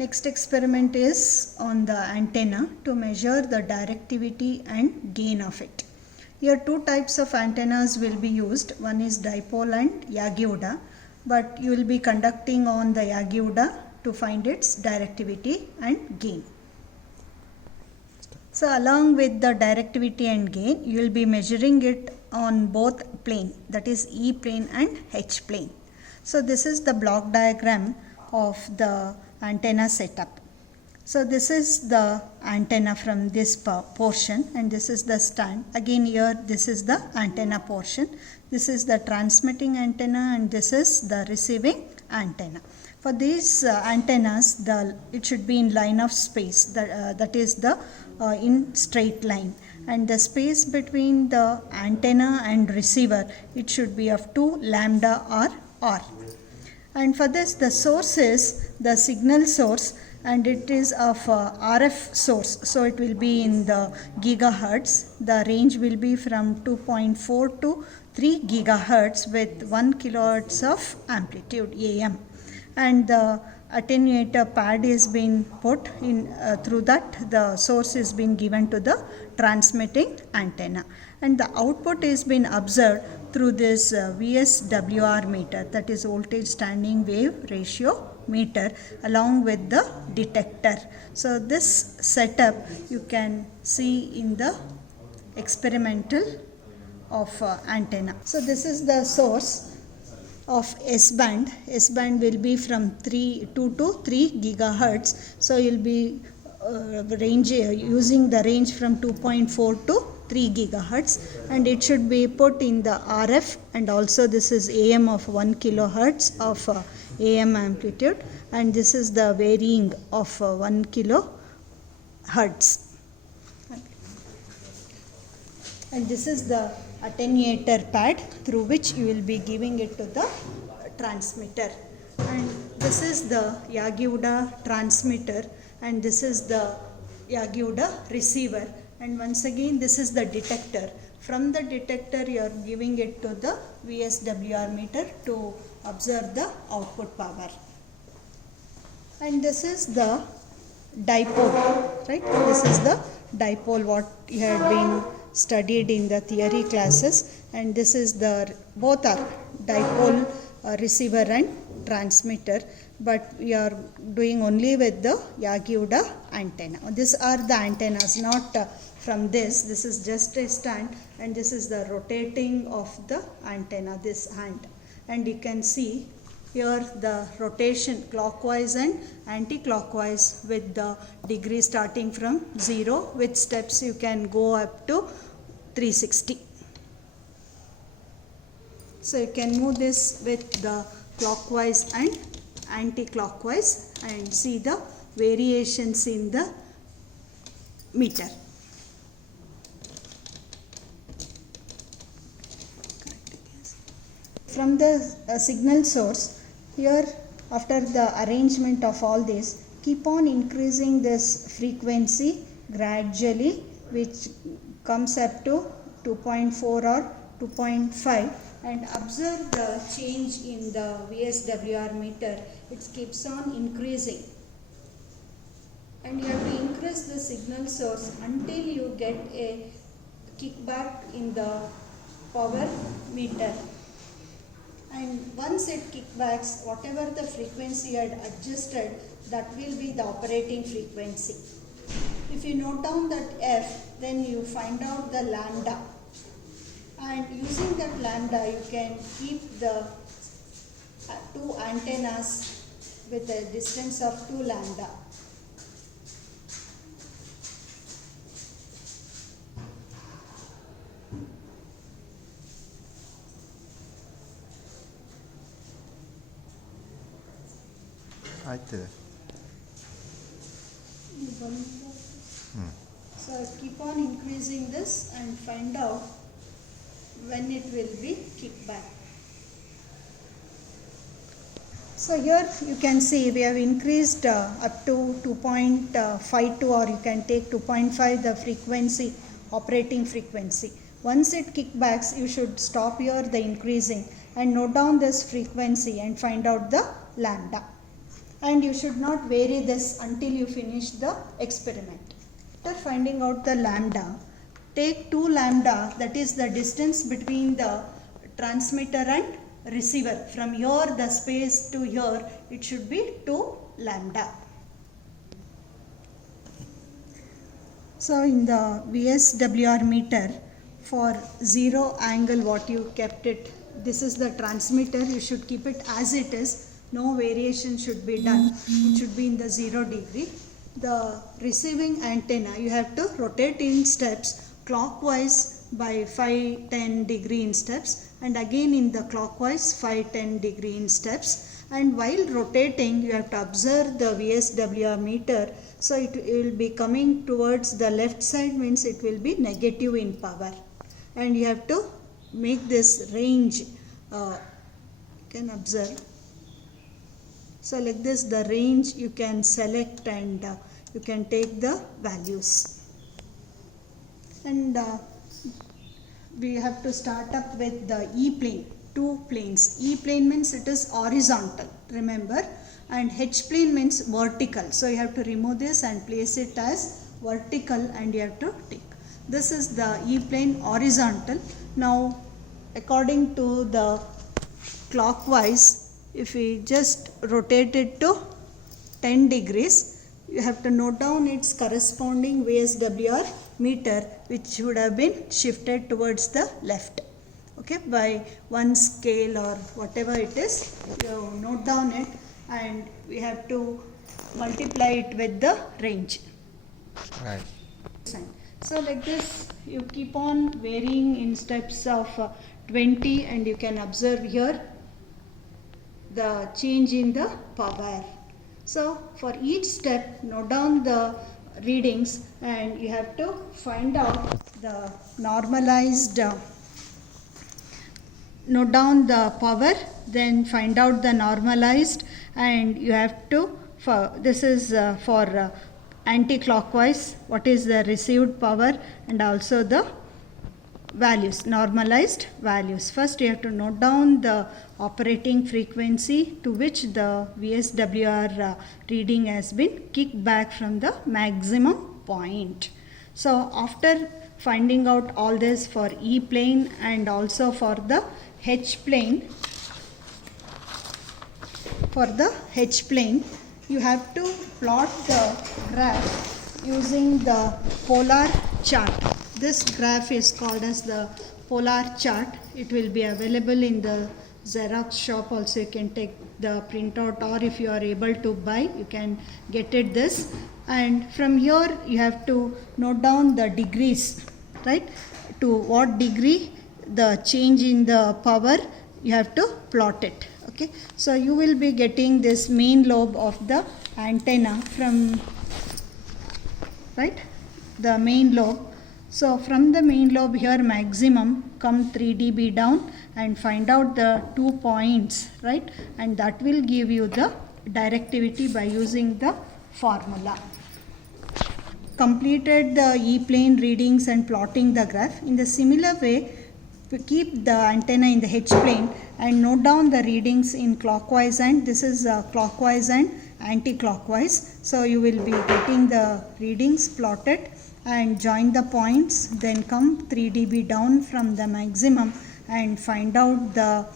Next experiment is on the antenna to measure the directivity and gain of it. Here two types of antennas will be used. One is dipole and Yagi-Uda, but you will be conducting on the Yagi-Uda to find its directivity and gain. So along with the directivity and gain, you will be measuring it on both plane, that is E plane and H plane. So this is the block diagram of the antenna setup. So this is the antenna from this portion, and this is the stand. Again here this is the antenna portion. This is the transmitting antenna and this is the receiving antenna. For these antennas, it should be in line of space, that is the in straight line, and the space between the antenna and receiver, it should be of 2 lambda or r. And for this, the source is the signal source, and it is of RF source, so it will be in the gigahertz. The range will be from 2.4 to 3 gigahertz with 1 kilohertz of amplitude AM, and the attenuator pad is being put in, through that the source is being given to the transmitting antenna, and the output is being observed through this VSWR meter, that is voltage standing wave ratio meter, along with the detector. So this setup you can see in the experimental of antenna. So this is the source of S-band. S-band will be from 2 to 3 gigahertz. So you will be using the range from 2.4 to 3 gigahertz, and it should be put in the RF, and also this is AM of 1 kilohertz of AM amplitude, and this is the varying of 1 kilohertz. And this is the attenuator pad through which you will be giving it to the transmitter, and this is the Yagi-Uda transmitter, and this is the Yagi-Uda receiver, and once again this is the detector. From the detector you are giving it to the VSWR meter to observe the output power. And this is the dipole, right? This is the dipole what you had been studied in the theory classes, and this is the both are dipole receiver and transmitter, but we are doing only with the Yagi-Uda antenna. These are the antennas, not from this. This is just a stand, and this is the rotating of the antenna, this hand, and you can see here the rotation clockwise and anti-clockwise with the degree starting from 0. With steps you can go up to 360. So you can move this with the clockwise and anti-clockwise and see the variations in the meter. From the signal source, here after the arrangement of all this, keep on increasing this frequency gradually, which comes up to 2.4 or 2.5, and observe the change in the VSWR meter. It keeps on increasing, and you have to increase the signal source until you get a kickback in the power meter. And once it kickbacks, whatever the frequency you had adjusted, that will be the operating frequency. If you note down that F, then you find out the lambda, and using that lambda you can keep the two antennas with a distance of 2 lambda. So keep on increasing this and find out when it will be kickback. So here you can see we have increased up to 2.52, or you can take 2.5 the frequency, operating frequency. Once it kickbacks, you should stop here the increasing and note down this frequency and find out the lambda. and you should not vary this until you finish the experiment. After finding out the lambda, take 2 lambda, that is the distance between the transmitter and receiver. From here the space to here, it should be 2 lambda. So in the VSWR meter, for 0 angle what you kept it, this is the transmitter, you should keep it as it is, no variation should be done, it should be in the 0 degree. The receiving antenna, you have to rotate in steps clockwise by 5-10 degree in steps, and again in the clockwise 5-10 degree in steps, and while rotating you have to observe the VSWR meter. So it will be coming towards the left side, means it will be negative in power, and you have to make this range, you can observe. So like this the range you can select, and you can take the values, and we have to start up with the E plane, 2 planes. E plane means it is horizontal, remember, and H plane means vertical. So you have to remove this and place it as vertical, and you have to tick. This is the E plane horizontal. Now according to the clockwise, if we just rotate it to 10 degrees, you have to note down its corresponding VSWR meter, which would have been shifted towards the left. Okay, by 1 scale or whatever it is, you note down it, and we have to multiply it with the range. Right. So like this you keep on varying in steps of 20, and you can observe here the change in the power. So for each step note down the readings, and you have to find out the normalized, note down the power, then find out the normalized, and you have to, for this is for anti-clockwise, what is the received power, and also the values, normalized values. First you have to note down the operating frequency to which the VSWR reading has been kicked back from the maximum point. So after finding out all this for E plane and also for the H plane, you have to plot the graph using the polar chart. This graph is called as the polar chart. It will be available in the Xerox shop also. You can take the printout, or if you are able to buy, you can get it this. And from here you have to note down the degrees, right? To what degree the change in the power, you have to plot it. Okay, so you will be getting this main lobe of the antenna from, right, the main lobe. So from the main lobe here maximum come 3 dB down and find out the 2 points, right, and that will give you the directivity by using the formula. Completed the E plane readings and plotting the graph. In the similar way, we keep the antenna in the H plane and note down the readings in clockwise, and this is clockwise and anti-clockwise. So you will be getting the readings plotted and join the points, then come 3 dB down from the maximum and find out the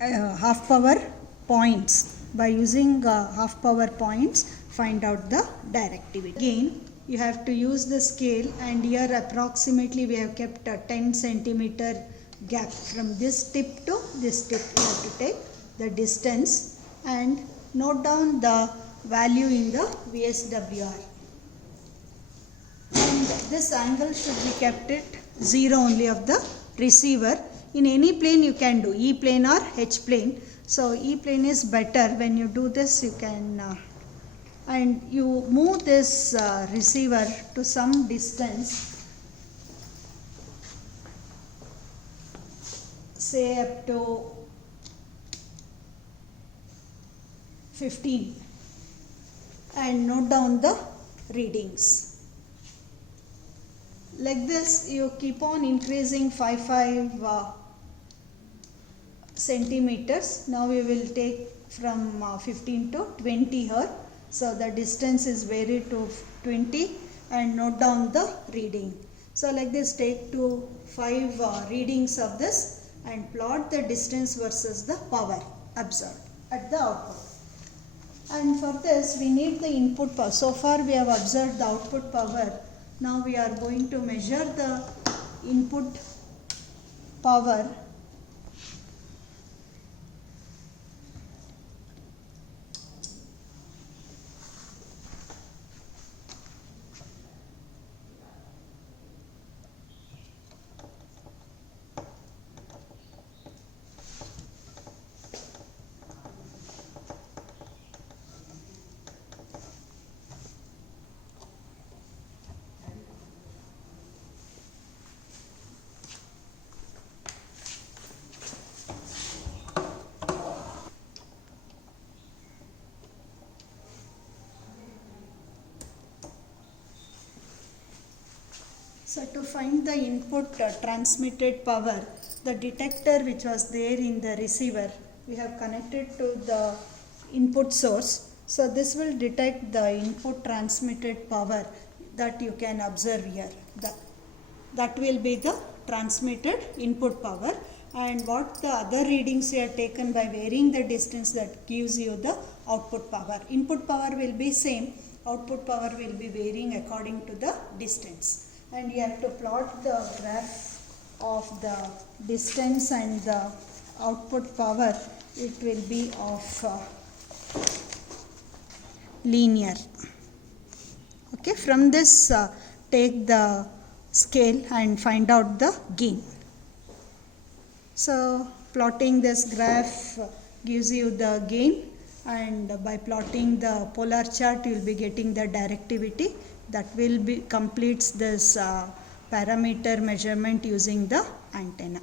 half power points. By using half power points, find out the directivity. Again you have to use the scale, and here approximately we have kept a 10 centimeter gap from this tip to this tip. You have to take the distance and note down the value in the VSWR, and this angle should be kept at 0 only of the receiver. In any plane you can do, E plane or H plane. So E plane is better. When you do this, you can and you move this receiver to some distance, say up to 15, and note down the readings. Like this you keep on increasing 5 centimeters. Now we will take from 15 to 20 here. So the distance is varied to 20 and note down the reading. So like this, take 5 readings of this and plot the distance versus the power observed at the output. And for this we need the input power. So far we have observed the output power. Now we are going to measure the input power. So to find the input transmitted power, the detector which was there in the receiver, we have connected to the input source. So this will detect the input transmitted power that you can observe here. That will be the transmitted input power, and what the other readings you have taken by varying the distance, that gives you the output power. Input power will be same, output power will be varying according to the distance. And you have to plot the graph of the distance and the output power. It will be of linear. Okay, from this take the scale and find out the gain. So plotting this graph gives you the gain, and by plotting the polar chart you will be getting the directivity. That will be completes this parameter measurement using the antenna.